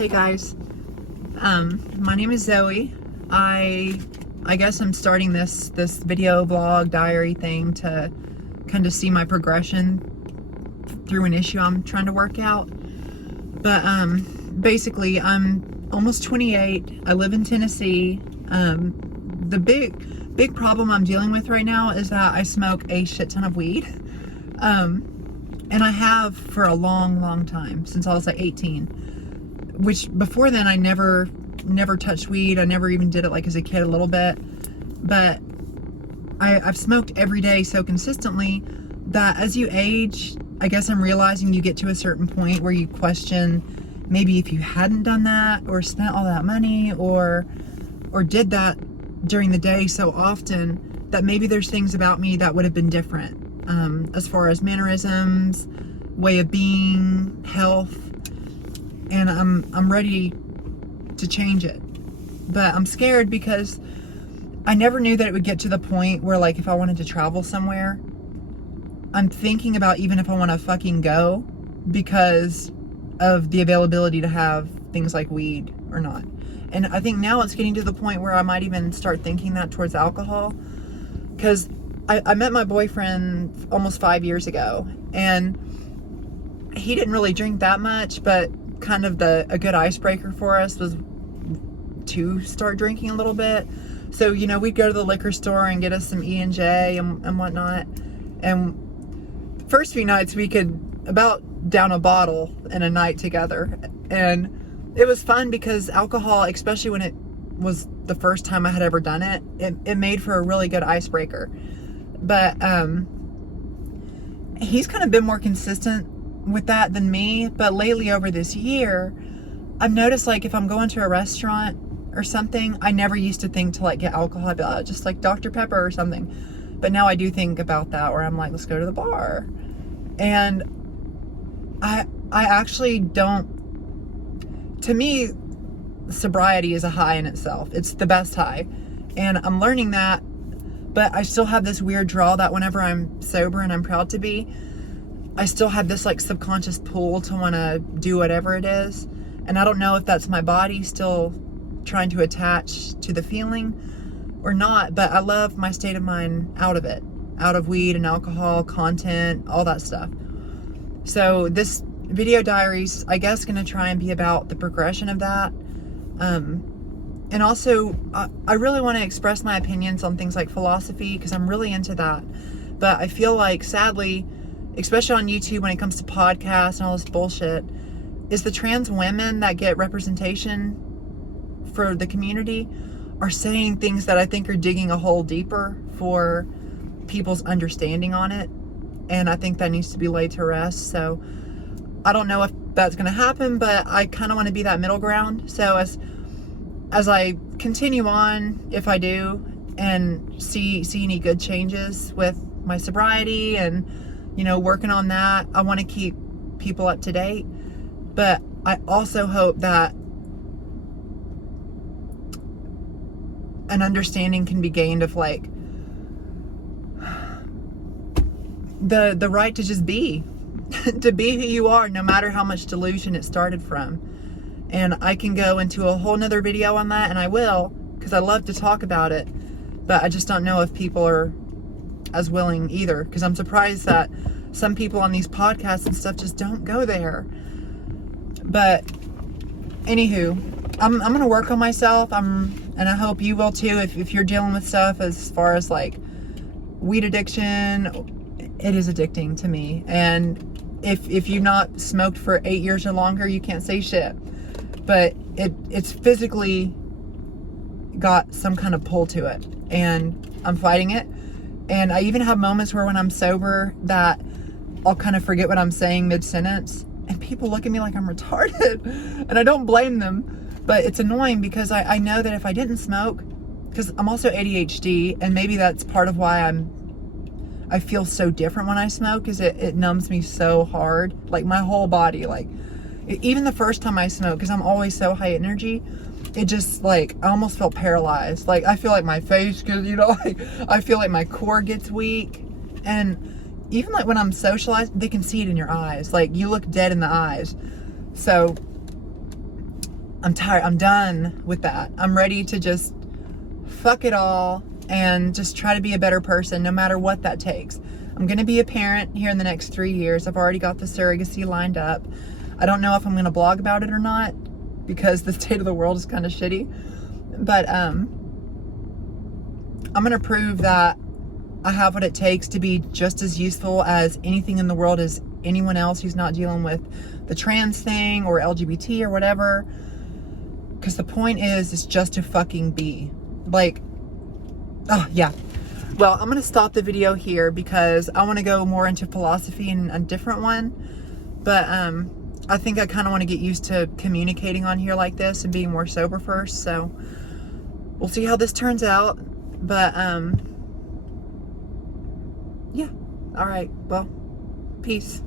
Hey guys, my name is Zoe. I guess I'm starting this video vlog diary thing to kind of see my progression through an issue I'm trying to work out. But basically, I'm almost 28. I live in Tennessee. The big problem I'm dealing with right now is that I smoke a shit ton of weed, and I have for a long time, since I was like 18. Which before then I never touched weed. I never even did it like as a kid a little bit, but I've smoked every day so consistently that as you age, I guess I'm realizing you get to a certain point where you question maybe if you hadn't done that or spent all that money or did that during the day so often that maybe there's things about me that would have been different, as far as mannerisms, way of being, health. And I'm ready to change it. But I'm scared because I never knew that it would get to the point where, like, if I wanted to travel somewhere, I'm thinking about even if I want to fucking go because of the availability to have things like weed or not. And I think now it's getting to the point where I might even start thinking that towards alcohol. Because I met my boyfriend almost 5 years ago, and he didn't really drink that much, but kind of a good icebreaker for us was to start drinking a little bit. So, you know, we'd go to the liquor store and get us some E&J and whatnot. And the first few nights we could about down a bottle in a night together. And it was fun because alcohol, especially when it was the first time I had ever done it, it made for a really good icebreaker. But he's kind of been more consistent with that than me. But lately, over this year, I've noticed, like, if I'm going to a restaurant or something, I never used to think to, like, get alcohol. I'd be like, just like Dr. Pepper or something. But now I do think about that, where I'm like, let's go to the bar. And I actually don't, to me, sobriety is a high in itself. It's the best high. And I'm learning that, but I still have this weird draw that whenever I'm sober, and I'm proud to be, I still have this, like, subconscious pull to want to do whatever it is. And I don't know if that's my body still trying to attach to the feeling or not, but I love my state of mind out of it, out of weed and alcohol, content, all that stuff. So this video diary's, I guess, going to try and be about the progression of that. And also, I really want to express my opinions on things like philosophy, because I'm really into that. But I feel like, sadly, especially on YouTube when it comes to podcasts and all this bullshit, is the trans women that get representation for the community are saying things that I think are digging a hole deeper for people's understanding on it. And I think that needs to be laid to rest. So I don't know if that's going to happen, but I kind of want to be that middle ground. So as I continue on, if I do, and see any good changes with my sobriety and, you know, working on that, I want to keep people up to date. But I also hope that an understanding can be gained of, like, the right to just be, to be who you are, no matter how much delusion it started from. And I can go into a whole nother video on that, and I will, because I love to talk about it. But I just don't know if people are as willing either, because I'm surprised that some people on these podcasts and stuff just don't go there. But anywho, I'm gonna work on myself. And I hope you will too, if you're dealing with stuff as far as, like, weed addiction. It is addicting to me. And if you've not smoked for 8 years or longer, you can't say shit. But it's physically got some kind of pull to it, and I'm fighting it. And I even have moments where when I'm sober that I'll kind of forget what I'm saying mid-sentence, and people look at me like I'm retarded. And I don't blame them, but it's annoying because I know that if I didn't smoke, because I'm also ADHD, and maybe that's part of why I feel so different when I smoke, is it numbs me so hard, like my whole body. Like, even the first time I smoked, because I'm always so high energy, it just, like, I almost felt paralyzed. Like, I feel like my face gets, you know, like, I feel like my core gets weak. And even, like, when I'm socialized, they can see it in your eyes. Like, you look dead in the eyes. So I'm tired. I'm done with that. I'm ready to just fuck it all and just try to be a better person no matter what that takes. I'm going to be a parent here in the next 3 years. I've already got the surrogacy lined up. I don't know if I'm going to blog about it or not because the state of the world is kind of shitty. But I'm going to prove that I have what it takes to be just as useful as anything in the world as anyone else who's not dealing with the trans thing or LGBT or whatever. Because the point is just to fucking be. Like, oh, yeah. Well, I'm going to stop the video here because I want to go more into philosophy in a different one. But I think I kind of want to get used to communicating on here like this and being more sober first. So we'll see how this turns out. But, yeah. All right. Well, peace.